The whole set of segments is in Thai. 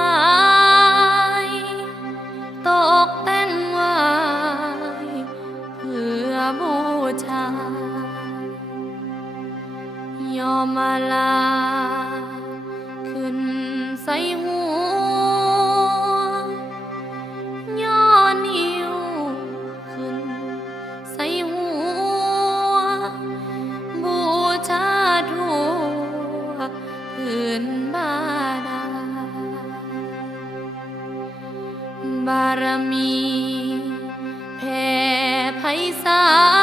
งดอกไม้ตกเต้นวายเพื่อบูชายอมมาลา แผ่ไพศาล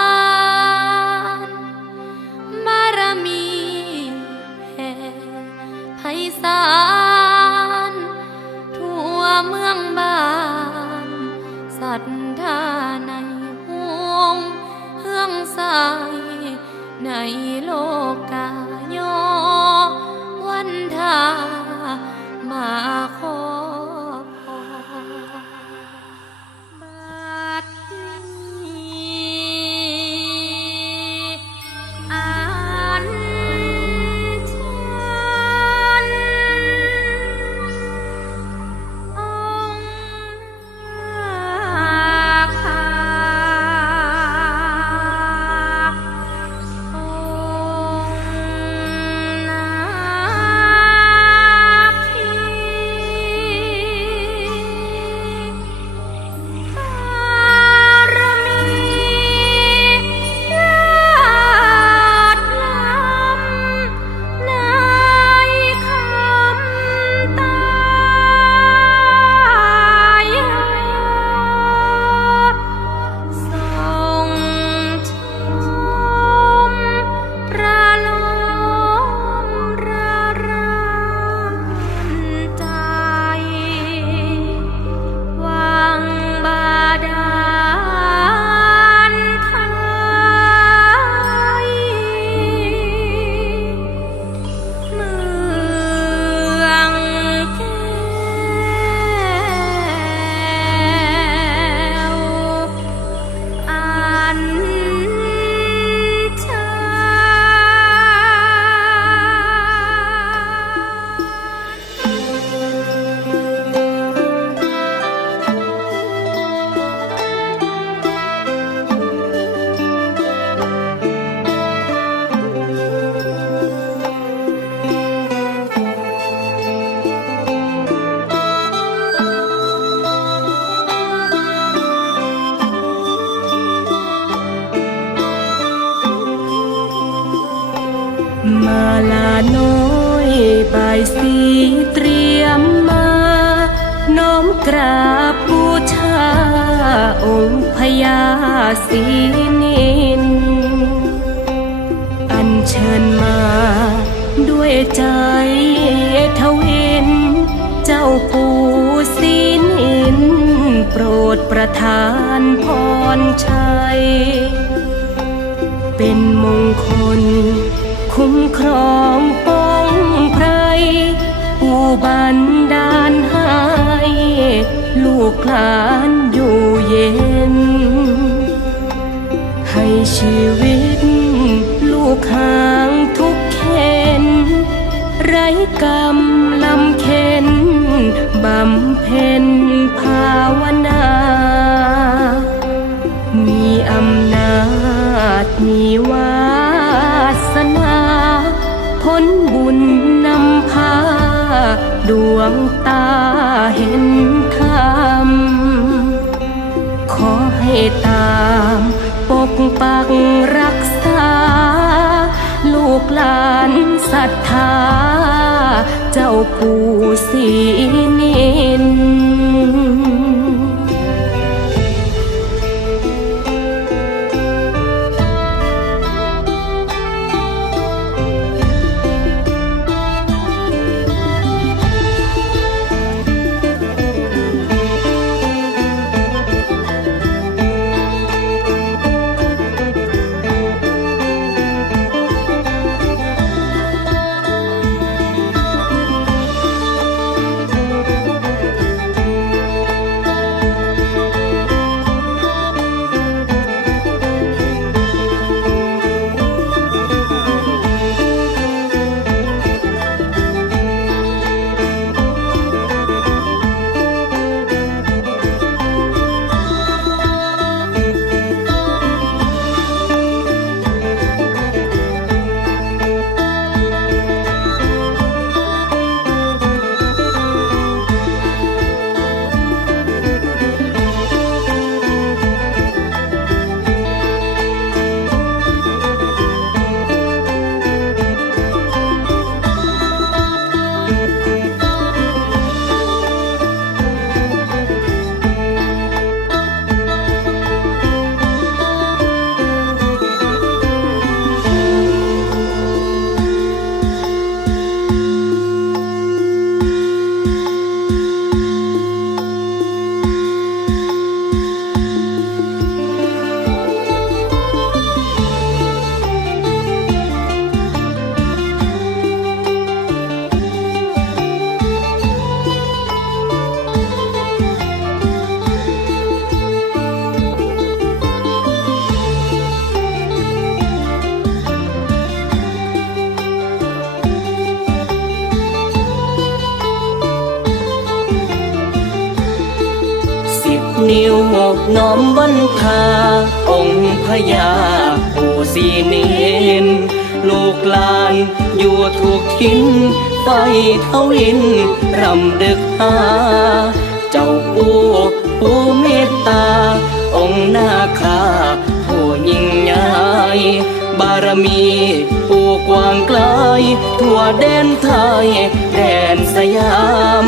ายสีเตรียมมา น้อมกราบบูชา องค์พญาศรีนิน อัญเชิญมาด้วยใจทวิน เจ้าปู่ศรีนิน โปรดประทานพรชัย เป็นมงคล คุ้มครองป้ บันดาลให้ลูกหลานอยู่เย็น ให้ชีวิตลูกห่างทุกเข็น ไร้กรรมลำเข็นบำเพ็ญภาวนา มีอำนาจมีวาสนาผลบุญ ดวงตาเห็นธรรมขอให้ตามปกปักรักษา ลูกหลานศรัทธา เจ้าปู่ศรีนิน น้อมวันทาองค์พญาปู่สีเนนลูกหลานอยู่ทุกทิ้นไฟทวินรำดึกหา เจ้าปู่ผู้เมตตา องค์นาคาผู้ยิ่งใหญ่บารมีผู้กว้างไกลทั่วแดนไทย แดนสยาม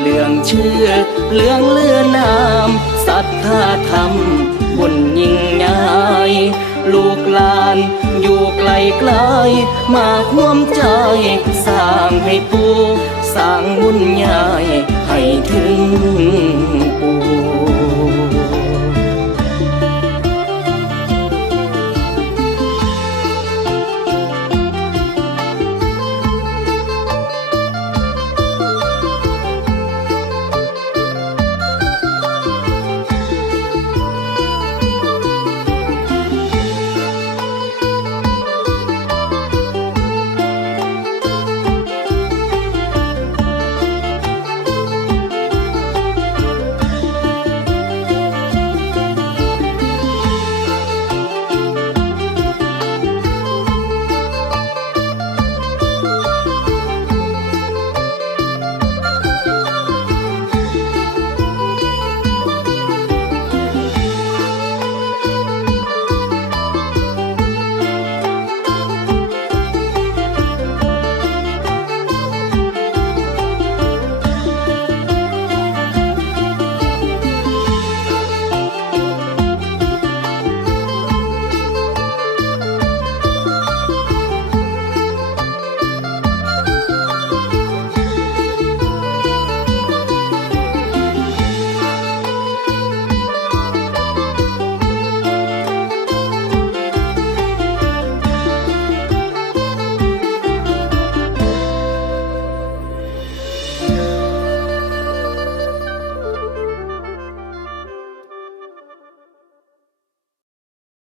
เรื่องชื่อเรื่องเลือนาม ศรัทธาธรรมบุญยิ่งใหญ่ลูกหลานอยู่ไกลไกลมาห่วมใจ สร้างให้ปูสร้างบุญใหญ่ให้ถึง